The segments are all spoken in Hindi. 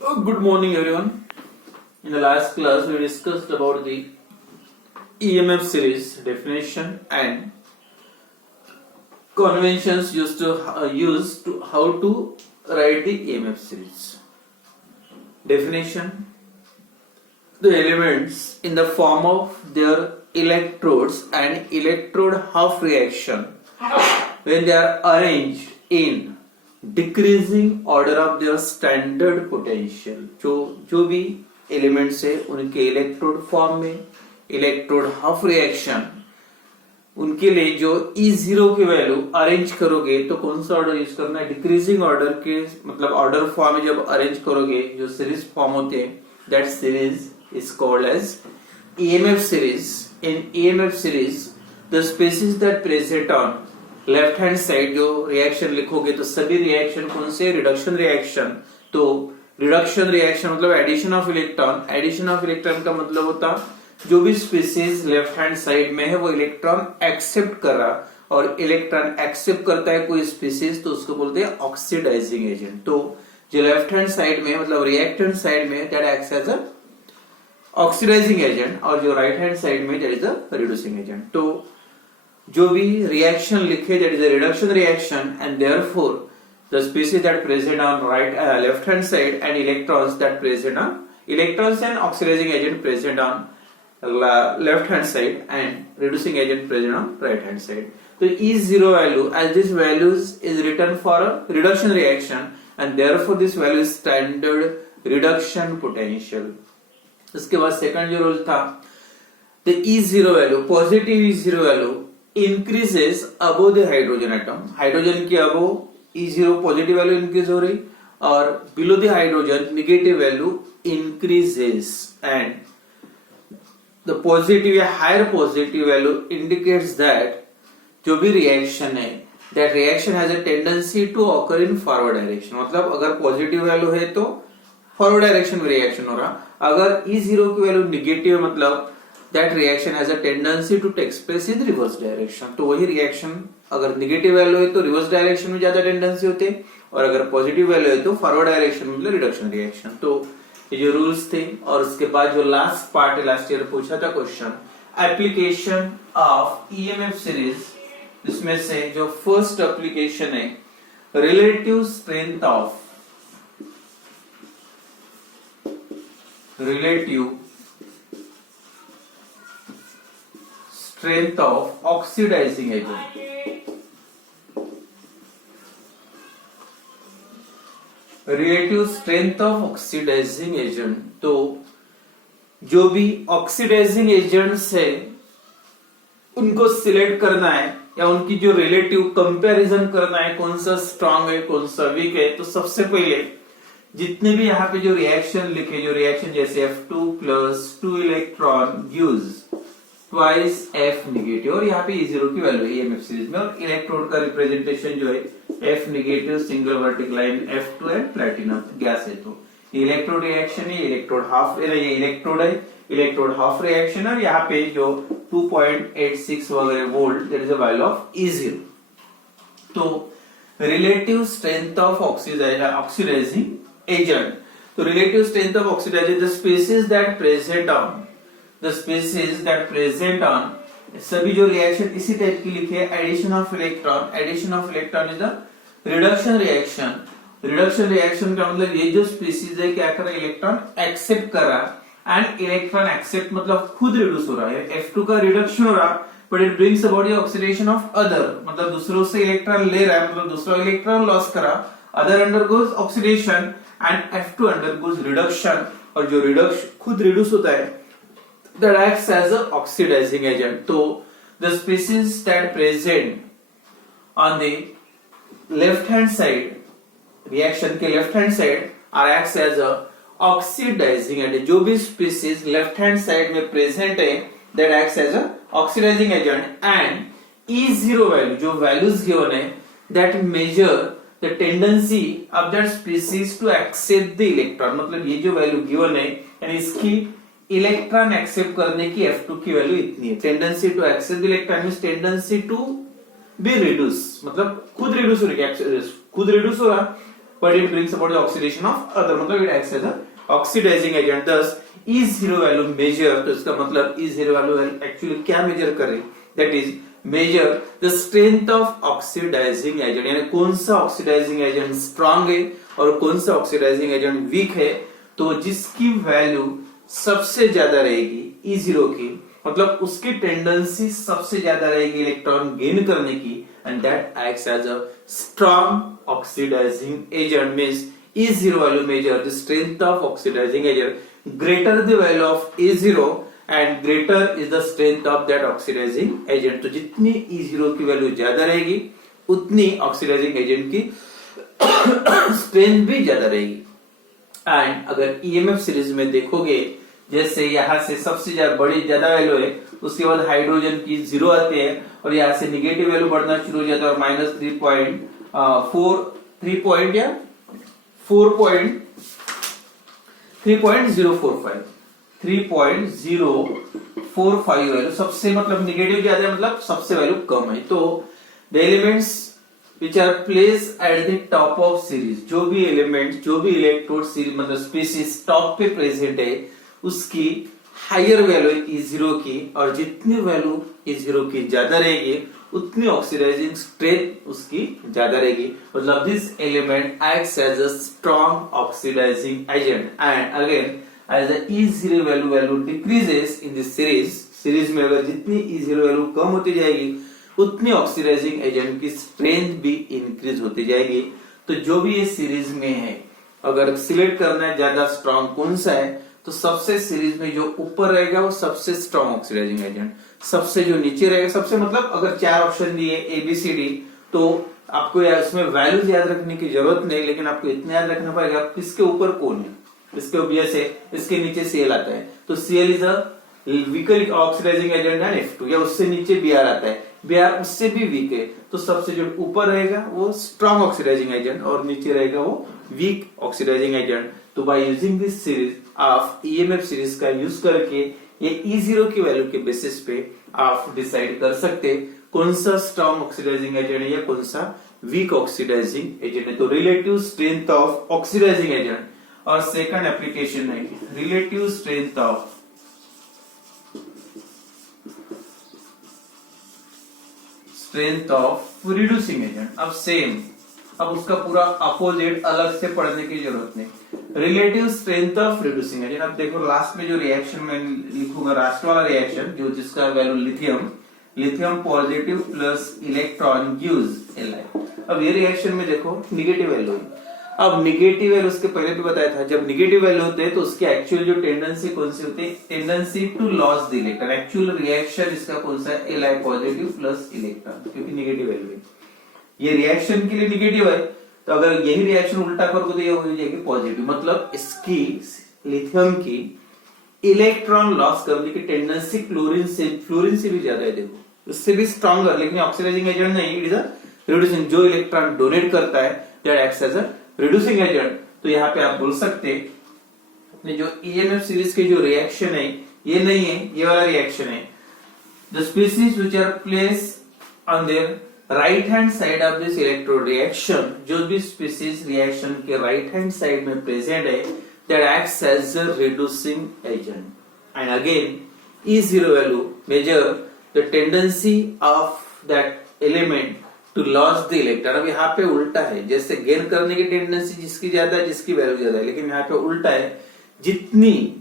Good morning, everyone. In the last class, we discussed about the EMF series definition and conventions used to how to write the EMF series. Definition: the elements in the form of their electrodes and electrode half reaction when they are arranged in decreasing order of their standard potential. जो भी एलिमेंट्स है उनके इलेक्ट्रोड फॉर्म में इलेक्ट्रोड हाफ रिएक्शन उनके लिए जो E0 की वैल्यू अरेंज करोगे तो कौन सा ऑर्डर यूज करना है? डिक्रीजिंग ऑर्डर के मतलब ऑर्डर फॉर्म में जब अरेंज करोगे जो सीरीज फॉर्म होते हैं that series is called as EMF series. In EMF series the species that present on left hand side जो रिएक्शन लिखोगे तो सभी रिएक्शन कौन से? Reduction reaction. तो रिडक्शन रिएक्शन मतलब addition of electron. Addition of electron का मतलब होता जो भी स्पीसीज लेफ्ट हैंड साइड में है वो इलेक्ट्रॉन एक्सेप्ट कर रहा, और इलेक्ट्रॉन एक्सेप्ट करता है कोई स्पीसीज तो उसको बोलते हैं ऑक्सीडाइजिंग एजेंट। तो जो लेफ्ट हैंड साइड में मतलब रिएक्टेंट साइड में that acts as a oxidizing agent, और जो राइट हैंड साइड में that is a reducing agent. तो जो भी रिएक्शन लिखे that is a reduction reaction and therefore the species that present on left hand side and electrons that present on electrons and oxidizing agent present on left hand side and reducing agent present on right hand side. तो E0 value as this values is written for a reduction reaction and therefore this value is standard reduction potential। उसके बाद सेकंड जो रूल था the E0 value positive E0 value increases above the hydrogen atom। Hydrogen की above E0 positive value increase हो रही और below the hydrogen negative value increases and the positive या higher positive value indicates that जो भी रिएक्शन है that reaction has a tendency to occur in forward direction। मतलब अगर पॉजिटिव वैल्यू है तो फॉरवर्ड डायरेक्शन में रिएक्शन हो रहा, अगर E0 की वैल्यू निगेटिव मतलब that reaction has a tendency to take place in reverse direction। तो वही रिएक्शन अगर नेगेटिव वैल्यू है तो रिवर्स डायरेक्शन में ज्यादा टेंडेंसी होती है, और अगर पॉजिटिव वैल्यू है तो फॉरवर्ड डायरेक्शन में मतलब रिडक्शन रिएक्शन। तो ये जो रूल्स थे, और उसके बाद जो लास्ट पार्ट है लास्ट ईयर पूछा था question application of EMF series, इसमें से जो फर्स्ट एप्लीकेशन है relative strength of oxidizing agent. Relative strength of oxidizing agent, तो जो भी ऑक्सीडाइजिंग एजेंट्स है उनको सिलेक्ट करना है या उनकी जो रिलेटिव कंपैरिजन करना है कौन सा स्ट्रांग है कौन सा वीक है। तो सबसे पहले जितने भी यहाँ पे जो रिएक्शन लिखे, जो रिएक्शन जैसे F2 plus 2 electron gives twice F negative, और यहाँ पे E0 की वैल्यू है EMF सीरीज में, और इलेक्ट्रोड का रिप्रेजेंटेशन जो है F negative single vertical line F2 है प्लेटिनम गैस है। तो इलेक्ट्रोड रिएक्शन है, इलेक्ट्रोड हाफ ये इलेक्ट्रोड है, इलेक्ट्रोड हाफ रिएक्शन, और यहाँ पे जो 2.86 वगैरह volt that is a value of E0। तो relative strength of oxidizing agent, तो relative strength of oxidizing the species that present on सभी जो रिएक्शन इसी टाइप की लिखे addition of electron is the reduction reaction. Reduction reaction का मतलब ये जो स्पीसीज है क्या कर रहा है, इलेक्ट्रॉन एक्सेप्ट कर रहा, एंड इलेक्ट्रॉन एक्सेप्ट मतलब खुद रिड्यूस हो रहा है, F2 का रिडक्शन हो रहा but it brings about the oxidation of other, मतलब दूसरों से इलेक्ट्रॉन ले रहा है मतलब दूसरा इलेक्ट्रॉन लॉस करा, other undergoes oxidation and F2 undergoes reduction, और जो रिडक्शन खुद रिड्यूस होता है that acts as a oxidizing agent। तो the species that present on the left hand side reaction के left hand side are acts as a oxidizing agent। जो भी species left hand side में present है that acts as a oxidizing agent, and E0 value जो values given है that measure the tendency of that species to accept the electron। मतलब ये जो value given है यानी इसकी इलेक्ट्रॉन एक्सेप्ट करने की F2 की वैल्यू इतनी है। Tendency to accept electron means tendency to be reduce, मतलब खुद रिड्यूस हो रही है, खुद रिड्यूस हो रहा but it brings about the oxidation of other, मतलब it acts as a oxidizing agent. Thus E0 value measure, तो इसका मतलब E0 वैल्यू एक्चुअली क्या मेजर करे, that is measure the strength of oxidizing agent, यानी कौन सा ऑक्सीडाइजिंग एजेंट स्ट्रांग है और कौन सा ऑक्सीडाइजिंग एजेंट वीक है। तो जिसकी वैल्यू सबसे ज्यादा रहेगी E0 की, मतलब उसकी टेंडेंसी सबसे ज्यादा रहेगी इलेक्ट्रॉन गेन करने की, and that acts as a strong oxidizing agent. Means E0 value measure the strength of oxidizing agent, greater the value of E0 and greater is the strength of that oxidizing agent। तो जितनी E0 की वैल्यू ज्यादा रहेगी उतनी ऑक्सीडाइजिंग एजेंट की स्ट्रेंथ भी ज्यादा रहेगी। एंड अगर EMF सीरीज में देखोगे, जैसे यहाँ से सबसे ज्यादा वैल्यू है, उसके बाद हाइड्रोजन की 0 आती है और यहाँ से निगेटिव वैल्यू बढ़ना शुरू हो जाता है और माइनस 3.045 वैल्यू सबसे, मतलब निगेटिव ज्यादा है, मतलब सबसे वैल्यू कम है। तो the elements which are place at the top of series, जो भी एलिमेंट, जो भी इलेक्ट्रोड सीरीज मतलब स्पीसीज टॉप पे प्रेजेंट है, उसकी हायर वैल्यू E0 की, और जितनी वैल्यू E0 की ज्यादा रहेगी उतनी ऑक्सीडाइजिंग स्ट्रेंथ उसकी ज्यादा रहेगी। मतलब this element acts as a strong oxidizing agent. And again as the E0 value decreases in this series में अगर जितनी E0 वैल्यू कम होती जाएगी उतनी ऑक्सीडाइजिंग एजेंट की स्ट्रेंथ भी इंक्रीज होती जाएगी। तो जो भी ये सीरीज में है, अगर सिलेक्ट करना है ज्यादा स्ट्रॉन्ग कौन सा है, तो सबसे सीरीज में जो ऊपर रहेगा वो सबसे स्ट्रॉन्ग ऑक्सीडाइजिंग एजेंट, सबसे जो नीचे रहेगा, सबसे मतलब अगर 4 ऑप्शन दिए ABCD, तो आपको यार उसमें वैल्यूज याद रखने की जरूरत नहीं, लेकिन आपको इतना याद रखना पड़ेगा किसके ऊपर कौन है। इसके ऊपर से इसके नीचे Cl आता है, तो Cl is a weaker oxidizing agent है F2, या उससे नीचे Br आता है, Br उससे भी वीक है, तो सबसे जो ऊपर रहेगा वो स्ट्रॉन्ग ऑक्सीडाइजिंग एजेंट और नीचे रहेगा वो वीक ऑक्सीडाइजिंग एजेंट। तो बाय यूजिंग दिस सीरीज आप EMF सीरीज का यूज करके ये E0 की वैल्यू के बेसिस पे आप डिसाइड कर सकते कौन सा स्ट्रॉन्ग ऑक्सीडाइजिंग एजेंट है या कौन सा वीक ऑक्सीडाइजिंग एजेंट है। तो relative strength of oxidizing agent, और सेकंड एप्लीकेशन है relative strength of reducing agent. अब सेम, अब उसका पूरा अपोजिट अलग से पढ़ने की जरूरत नहीं। Relative strength of reducing agent, अब देखो लास्ट में जो रिएक्शन मैं लिखूंगा, लास्ट वाला रिएक्शन जो जिसका value lithium positive plus electron gives Li। अब ये रिएक्शन में देखो निगेटिव वैल्यू है। अब निगेटिव वैल्यू उसके पहले भी बताया था, जब निगेटिव वैल्यू होते हैं तो उसकी एक्चुअल जो टेंडेंसी कौन सी होती है, tendency to loss the electron. Actual reaction इसका कौन सा है, Li पॉजिटिव प्लस इलेक्ट्रॉन, क्योंकि निगेटिव वैल्यू है, ये रिएक्शन के लिए निगेटिव है। तो अगर यही रिएक्शन उल्टा करोगे तो ये हो जाएगी पॉजिटिव, मतलब इसकी लिथियम की इलेक्ट्रॉन लॉस करने की टेंडेंसी क्लोरीन से भी ज्यादा है। देखो उससे भी स्ट्रॉन्गर, लेकिन ऑक्सीडाइजिंग एजेंट नहीं, इट इज अ रिड्यूसिंग, जो इलेक्ट्रॉन डोनेट करता है that acts as a reducing agent. तो यहाँ पे आप बोल सकते जो EMF सीरीज के जो रिएक्शन है ये नहीं है, ये वाला रिएक्शन है। The species which are placed on their right hand side of this electrode reaction, जो भी स्पीसीज रिएक्शन के राइट हैंड साइड में प्रेजेंट है that acts as a reducing agent. And again E0 value measure the tendency of that element to loss the electron. अब यहाँ पे उल्टा है, जैसे गेन करने की टेंडेंसी जिसकी ज्यादा है, जिसकी वैल्यू ज्यादा है, लेकिन यहाँ पे उल्टा है, जितनी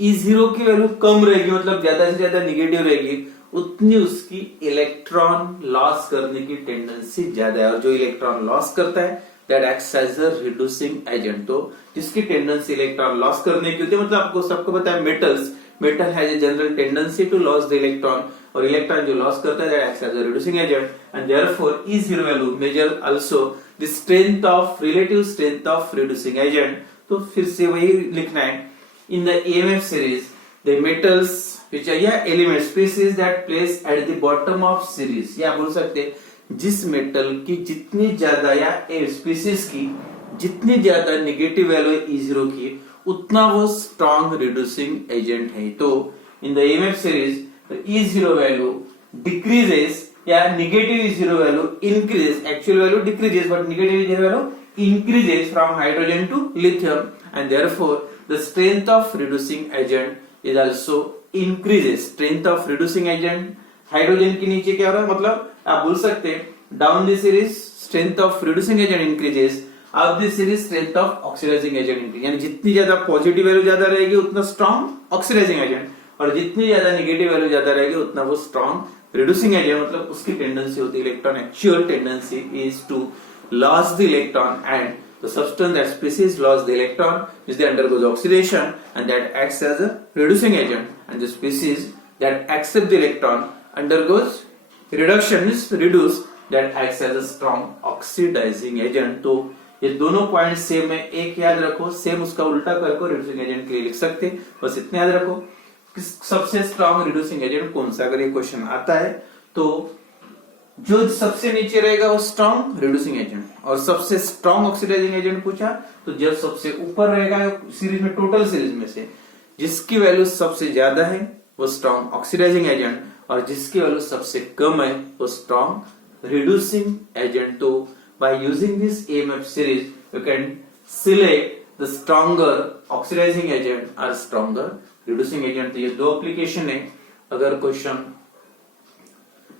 E0 की वैल्यू कम रहेगी, मतलब ज्यादा से ज्यादा निगेटिव रहेगी, उतनी उसकी इलेक्ट्रॉन लॉस करने की टेंडेंसी ज्यादा है। और जो इलेक्ट्रॉन लॉस करता है that acts as a reducing agent. तो जिसकी टेंडेंसी इलेक्ट्रॉन लॉस करने की होती है, मतलब आपको सबको पता है metal has a general tendency to loss the electron, और इलेक्ट्रॉन जो लॉस करता है that acts as a reducing agent. And therefore E0 value measure also the strength of relative strength of reducing agent. तो फिर से वही लिखना है, in the EMF series the metals which are yeah element species that place at the bottom of series, या बोल सकते जिस मेटल की जितनी ज्यादा या स्पीसीज की जितनी ज्यादा निगेटिव वैल्यू है E0 की, उतना वो स्ट्रॉन्ग रिड्यूसिंग एजेंट है। तो in the EMF series E0 value decreases या negative E0 value increases, actual value decreases but negative E0 value increases from hydrogen to lithium, and therefore the strength of reducing agent is also increases. Strength of reducing agent hydrogen के नीचे क्या हो रहा है, मतलब आप बोल सकते हैं down the series strength of reducing agent increases, up the series strength of oxidizing agent increase. यानी जितनी ज्यादा पॉजिटिव वैल्यू ज्यादा रहेगी उतना स्ट्रॉन्ग ऑक्सीडाइजिंग एजेंट, और जितनी ज्यादा नेगेटिव वैल्यू ज्यादा रहेगी उतना वो स्ट्रॉन्ग रिड्यूसिंग एजेंट. मतलब उसकी टेंडेंसी होती है, electron actual tendency is to loss the electron, and the substance that species lost the electron is they undergoes oxidation and that acts as a reducing agent, and the species that accept the electron undergoes reduction is reduced that acts as a strong oxidizing agent. तो ये दोनों पॉइंट सेम है, एक याद रखो, सेम उसका उल्टा करके रिड्यूसिंग एजेंट के लिए लिख सकते, बस इतने याद रखो कि सबसे स्ट्रॉन्ग रिड्यूसिंग एजेंट कौन सा. अगर ये क्वेश्चन आता है तो जो सबसे नीचे रहेगा वो स्ट्रॉन्ग रिड्यूसिंग एजेंट, और सबसे स्ट्रॉन्ग ऑक्सीडाइजिंग एजेंट पूछा तो जब सबसे ऊपर रहेगा सीरीज में, टोटल सीरीज में से जिसकी वैल्यू सबसे ज्यादा है वो स्ट्रॉन्ग ऑक्सीडाइजिंग एजेंट, और जिसकी वैल्यू सबसे कम है वो स्ट्रॉन्ग रिड्यूसिंग एजेंट. तो by using this EMF series you can select the stronger oxidizing agent और स्ट्रॉन्गर रिड्यूसिंग एजेंट. तो ये दो एप्लीकेशन है. अगर क्वेश्चन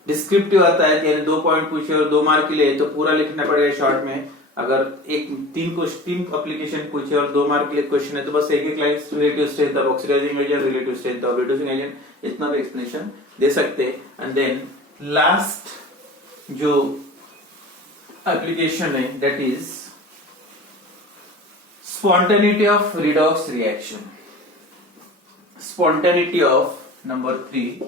डिस्क्रिप्टिव आता है यानी 2 पॉइंट पूछे और 2 मार्क के लिए तो पूरा लिखना पड़ेगा शॉर्ट में. अगर तीन एप्लीकेशन पूछे और 2 मार्क के लिए क्वेश्चन है तो बस एक line relative strength of oxidizing agent, relative strength of reducing agent, इतना भी एक्सप्लेनेशन दे सकते हैं. एंड देन लास्ट जो एप्लीकेशन है that is spontaneity of redox reaction. Spontaneity of number 3,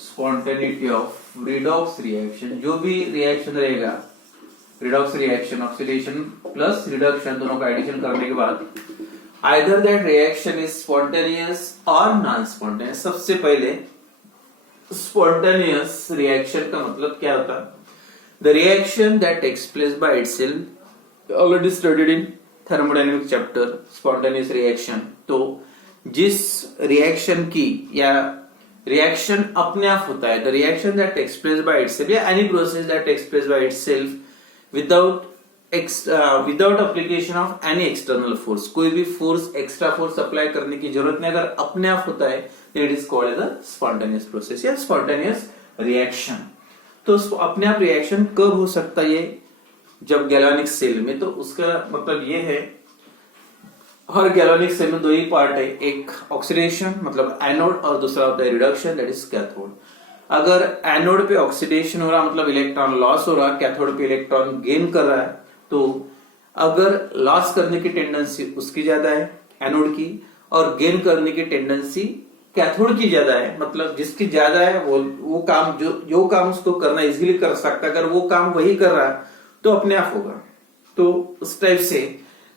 spontaneity of redox reaction. जो भी रिएक्शन रहेगा, redox reaction oxidation plus reduction दोनों का एडिशन करने के बाद either that reaction is spontaneous और नॉन स्पॉन्टेनियस. सबसे पहले स्पॉन्टेनियस रिएक्शन का मतलब क्या होता है? The reaction that takes place by itself, already studied in thermodynamic chapter spontaneous reaction. तो जिस रिएक्शन की या रिएक्शन अपने आप होता है, the reaction that takes place by itself या any process that takes place by itself without application of any external force. कोई भी फोर्स, एक्स्ट्रा फोर्स अप्लाई करने की जरूरत नहीं, अगर अपने आप होता है तो it is called as a spontaneous process या स्पॉन्टेनियस रिएक्शन. तो अपने आप रिएक्शन कब हो सकता है? जब गैल्वेनिक सेल में. तो उसका मतलब ये है हर गैल्वेनिक सेल में 2 ही पार्ट है, एक ऑक्सीडेशन मतलब एनोड और दूसरा होता है रिडक्शन दैट इज कैथोड. अगर एनोड पे ऑक्सीडेशन हो रहा मतलब इलेक्ट्रॉन लॉस हो रहा, कैथोड पे इलेक्ट्रॉन गेन कर रहा है, तो अगर लॉस करने की टेंडेंसी उसकी ज्यादा है एनोड की और गेन करने की टेंडेंसी कैथोड की ज्यादा है, मतलब जिसकी ज्यादा है वो काम जो काम उसको करना इजीली कर सकता, अगर वो काम वही कर रहा है तो अपने आप होगा. तो उस टाइप से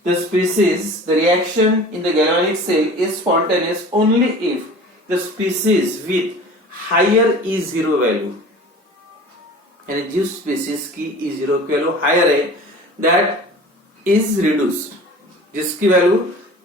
the species, the reaction in the galvanic cell is spontaneous only if the species with higher E0 value, यानी जिस species की E0 की वैल्यू हायर है that is reduced, जिसकी वैल्यू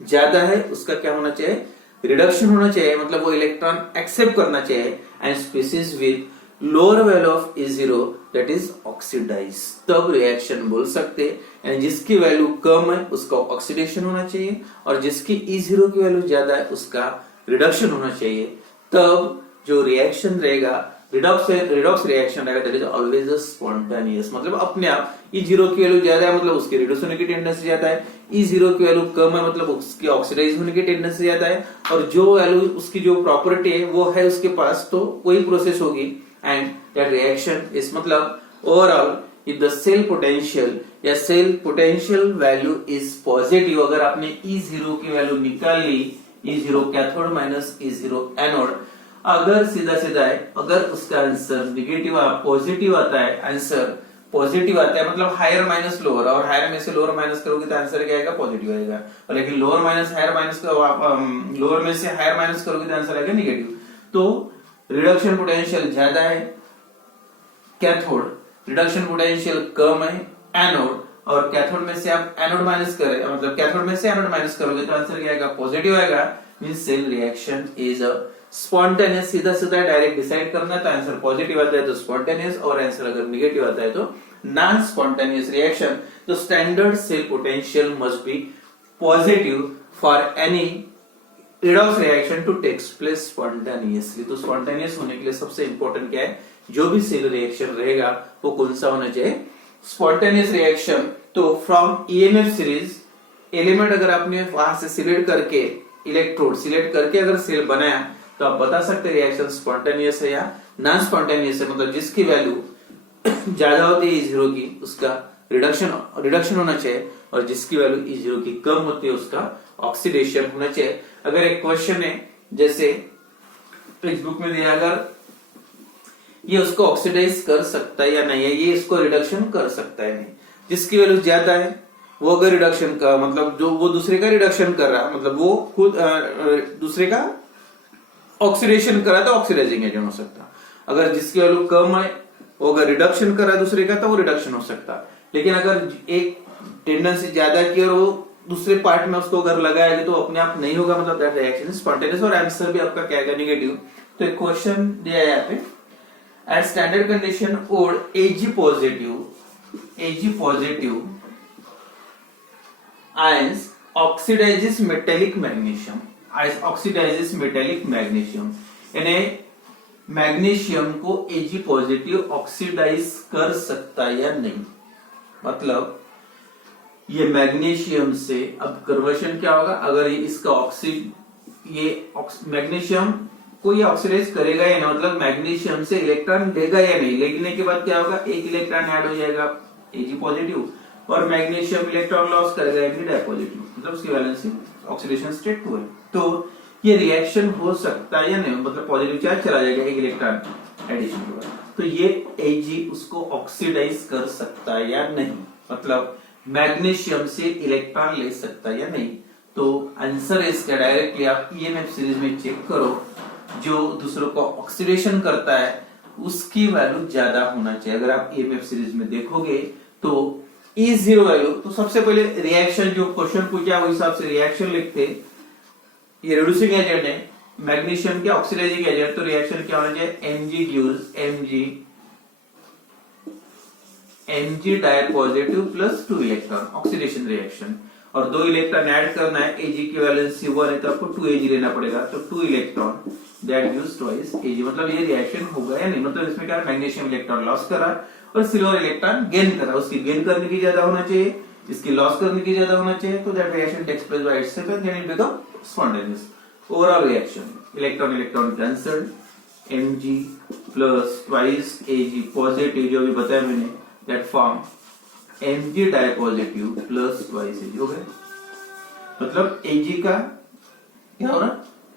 ज्यादा है उसका क्या होना चाहिए? रिडक्शन होना चाहिए, मतलब वो इलेक्ट्रॉन एक्सेप्ट करना चाहिए. And species with lower value of E0 that is oxidize, तब रिएक्शन बोल सकते हैं. जिसकी वैल्यू कम है उसका ऑक्सीडेशन होना चाहिए, और जिसकी E0 की वैल्यू ज्यादा है उसका रिडक्शन होना चाहिए. तब जो रिएक्शन रहेगा रिडॉक्स रिएक्शन रहेगा दैट इज ऑलवेज स्पॉन्टेनियस, मतलब अपने आप. E0 की वैल्यू ज्यादा है मतलब उसकी रिड्यूस होने की टेंडेंसी ज्यादा है, E0 की वैल्यू कम है मतलब उसकी ऑक्सीडाइज होने की टेंडेंसी ज्यादा है, और जो वैल्यू उसकी जो प्रॉपर्टी है वो है उसके पास तो वही प्रोसेस होगी. एंड दैट रिएक्शन इज मतलब overall if the cell potential या cell potential value is positive, अगर आपने E0 की वैल्यू निकाल ली, E0 cathode minus E0 anode, अगर सीधा सीधा है, अगर उसका आंसर निगेटिव पॉजिटिव आता है, आंसर पॉजिटिव आता है मतलब हायर माइनस लोअर, और हायर में से लोअर माइनस करोगे तो आंसर क्या आएगा? पॉजिटिव आएगा. और लेकिन lower minus higher minus lower में से हायर माइनस करोगे तो आंसर आएगा निगेटिव. तो रिडक्शन पोटेंशियल ज्यादा है कैथोड, रिडक्शन पोटेंशियल कम है एनोड, और कैथोड में से आप एनोड माइनस करें मतलब कैथोड में से एनोड माइनस करोगे तो आंसर क्या आएगा? पॉजिटिव आएगा. Means cell reaction is a spontaneous सीधा सीधा डायरेक्ट डिसाइड करना है तो आंसर पॉजिटिव आता है तो स्पॉन्टेनियस, और आंसर अगर निगेटिव आता है तो नॉन स्पॉन्टेनियस रिएक्शन। तो standard cell potential must be positive for any redox reaction to takes place spontaneously. तो स्पॉन्टेनियस होने के लिए सबसे इंपॉर्टेंट क्या है, जो भी सेल रिएक्शन रहेगा वो कौन सा होना चाहिए, स्पॉन्टेनियस रिएक्शन। तो फ्रॉम ईएमएफ सीरीज एलिमेंट अगर आपने वहां से सिलेक्ट करके, इलेक्ट्रोड सिलेक्ट करके अगर सेल बनाया तो आप बता सकते रिएक्शन स्पॉन्टेनियस है या नॉन स्पॉन्टेनियस है। मतलब जिसकी वैल्यू ज्यादा होती है E0 की उसका रिडक्शन होना चाहिए, और जिसकी वैल्यू E0 की कम होती है उसका ऑक्सीडेशन होना चाहिए। अगर एक क्वेश्चन है जैसे टेक्स्ट बुक में दिया, अगर ये उसको ऑक्सीडाइज कर सकता है या नहीं है, ये इसको रिडक्शन कर सकता है नहीं, जिसकी वैल्यू ज्यादा है वो अगर रिडक्शन का मतलब जो वो दूसरे का रिडक्शन कर रहा है, मतलब वो खुद दूसरे का ऑक्सीडेशन कर रहा है तो ऑक्सीडाइजिंग एजेंट हो सकता। अगर जिसकी वैल्यू कम है वो अगर रिडक्शन कर रहा है दूसरे का तो वो रिडक्शन हो सकता। लेकिन अगर एक टेंडेंसी ज्यादा की और वो दूसरे पार्ट में उसको अगर लगाएगा तो अपने आप नहीं होगा, मतलब दैट रिएक्शन स्पॉन्टेनियस, और आंसर भी आपका क्या है नेगेटिव। तो एक क्वेश्चन दिया है यहाँ पे, at standard condition would Ag positive ions oxidizes metallic magnesium, oxidizes metallic magnesium, यानी मैग्नीशियम को Ag पॉजिटिव ऑक्सीडाइज कर सकता है या नहीं। मतलब ये मैग्नीशियम से अब कन्वर्शन क्या होगा, अगर ये इसका मैग्नीशियम को ये ऑक्सीडाइज करेगा या नहीं, मतलब मैग्नीशियम से इलेक्ट्रॉन लेगा या नहीं, लेने के बाद क्या होगा, एक इलेक्ट्रॉन ऐड हो जाएगा Ag पॉजिटिव, और मैग्नीशियम इलेक्ट्रॉन लॉस करेगा Ag डायपॉजिटिव, मतलब उसकी वैलेंसी ऑक्सीडेशन स्टेट 2 है। तो ये रिएक्शन हो सकता है या नहीं, मतलब पॉजिटिव चार्ज चला जाएगा एक इलेक्ट्रॉन एडिशन के बाद, तो ये Ag उसको ऑक्सीडाइज कर सकता है या नहीं, मतलब मैग्नीशियम से इलेक्ट्रॉन ले सकता है या नहीं। तो आंसर है इसका डायरेक्टली आप ईएमएफ सीरीज में चेक करो, जो दूसरों को ऑक्सीडेशन करता है उसकी वैल्यू ज्यादा होना चाहिए। अगर आप ईएमएफ सीरीज में देखोगे तो E0 वैल्यू, तो सबसे पहले रिएक्शन जो क्वेश्चन पूछा वो हिसाब से रिएक्शन लिखते। ये रिड्यूसिंग एजेंट है, मैग्नीशियम के ऑक्सीडाइजिंग एजेंट, तो रिएक्शन क्या होना चाहिए, Mg gives Mg dipositive plus 2 electron, oxidation reaction, और 2 इलेक्ट्रॉन ऐड करना है, Ag की वैलेंसी 1 है तो आपको 2 Ag लेना पड़ेगा, तो 2 electron that gives twice Ag। मतलब ये रिएक्शन होगा या नहीं, मतलब इसमें क्या मैग्नीशियम इलेक्ट्रॉन लॉस कर रहा है और सिल्वर इलेक्ट्रॉन गेन कर रहा है, उसकी गेन करने की ज्यादा होना चाहिए, इसकी लॉस करने की ज्यादा होना चाहिए, तो that reaction takes place by itself and then it become spontaneous. Overall reaction electron electron cancelled, Mg plus twice Ag positive जो भी बताया मैंने, that form Mg dipositive plus twice Ag हो गया। मतलब Ag का क्या हो रहा,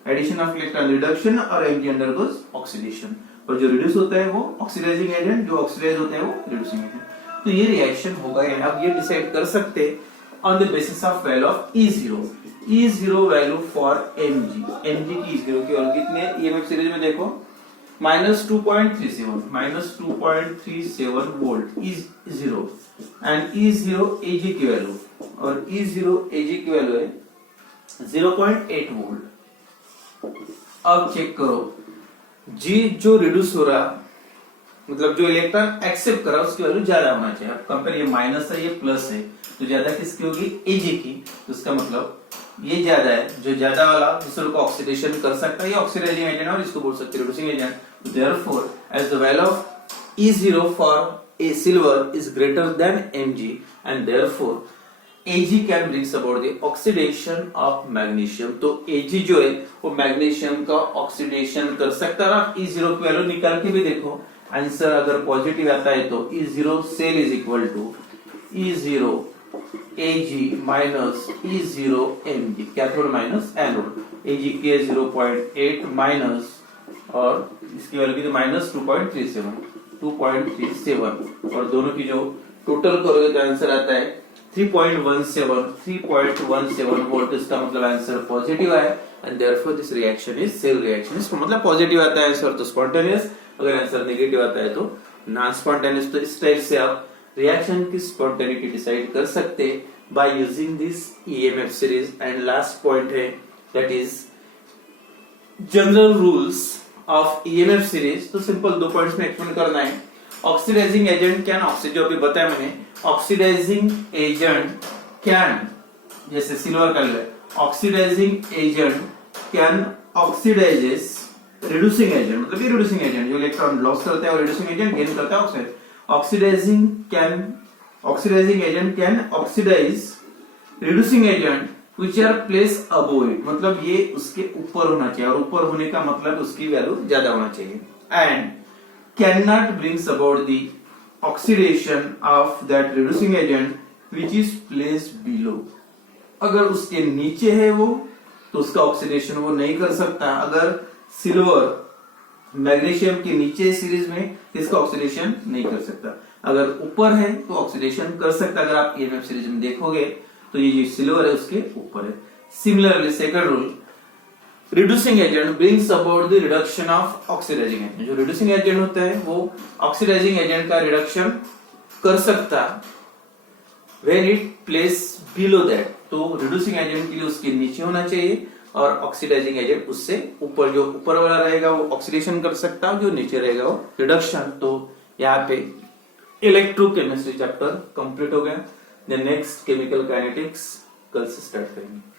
एडिशन ऑफ इलेक्ट्रॉन रिडक्शन, और Mg अंडरगोज ऑक्सीडेशन, और जो रिड्यूस होता है वो ऑक्सीडाइजिंग एजेंट, जो ऑक्सीडाइज होता है वो रिड्यूसिंग एजेंट। तो ये रिएक्शन होगा, यानी आप ये डिसाइड कर सकते on the basis of value of E0 value for Mg की E0 की वैल्यू कितनी है, ईएमएफ सीरीज में देखो -2.37 volt E0, and E0 Ag की वैल्यू, और E0 Ag की वैल्यू है 0.8 वोल्ट। अब चेक करो G जो रिड्यूस हो रहा, मतलब जो इलेक्ट्रॉन एक्सेप्ट कर रहा उसकी वैल्यू ज्यादा होना चाहिए। अब कंपेयर, ये माइनस है ये प्लस है, तो ज्यादा किसकी होगी, Ag की, तो इसका मतलब ये ज्यादा है, जो ज्यादा वाला दूसरे को ऑक्सीडेशन कर सकता है, ये ऑक्सीडाइजिंग एजेंट और इसको बोल सकते हैं reducing agent. Therefore as the value of E0 for a silver is greater than Mg, and therefore Ag can brings about the oxidation of magnesium। तो Ag जो है वो मैग्नीशियम का ऑक्सीडेशन कर सकता है। आप E0 की वैल्यू निकाल के भी देखो, आंसर अगर पॉजिटिव आता है तो E0 cell is equal to E0 Ag minus E0 Mg, cathode minus anode, Ag के 0.8 माइनस, और इसकी वैल्यू की तो माइनस 2.37, और दोनों की जो टोटल करोगे तो आंसर आता है 3.17 वोल्ट। इसका मतलब आंसर पॉजिटिव है, and therefore this reaction is cell reaction. इसका मतलब पॉजिटिव आता है आंसर तो स्पॉन्टेनियस, अगर आंसर नेगेटिव आता है तो नॉन स्पॉन्टेनियस। तो इस टाइप से आप रिएक्शन की स्पॉन्टेनिटी डिसाइड कर सकते by using this EMF series. And last point है that is general rules of EMF series, तो सिंपल 2 पॉइंट्स में एक्सप्लेन करना है। ऑक्सीडाइजिंग एजेंट कैन ऑक्सीड, जो अभी बताया मैंने, ऑक्सीडाइजिंग एजेंट कैन, जैसे सिल्वर कर ले, oxidizing agent can oxidizes reducing agent, मतलब ये रिड्यूसिंग एजेंट जो इलेक्ट्रॉन लॉस करता है और रिड्यूसिंग एजेंट गेन करता है oxide. Oxidizing agent can oxidize reducing agent which are placed above it, मतलब ये उसके ऊपर होना चाहिए, और ऊपर होने का मतलब उसकी वैल्यू ज्यादा होना चाहिए। And can not brings about the oxidation of that reducing agent which is placed below, अगर उसके नीचे है वो तो उसका ऑक्सीडेशन वो नहीं कर सकता। अगर सिल्वर मैग्नीशियम के नीचे सीरीज में इसका ऑक्सीडेशन नहीं कर सकता, अगर ऊपर है तो ऑक्सीडेशन कर सकता। अगर आप ईएमएफ सीरीज में देखोगे तो ये जो सिल्वर है उसके ऊपर है। Similarly second rule, reducing agent brings about the reduction of oxidizing agent, जो रिड्यूसिंग एजेंट होता है वो ऑक्सीडाइजिंग एजेंट का रिडक्शन कर सकता when it place below that, तो रिड्यूसिंग एजेंट के लिए उसके नीचे होना चाहिए और ऑक्सीडाइजिंग एजेंट उससे ऊपर, जो ऊपर वाला रहेगा वो ऑक्सीडेशन कर सकता, जो नीचे रहेगा वो रिडक्शन। तो यहाँ पे इलेक्ट्रोकेमिस्ट्री चैप्टर कंप्लीट हो गया। नेक्स्ट केमिकल काइनेटिक्स कल से स्टार्ट करेंगे।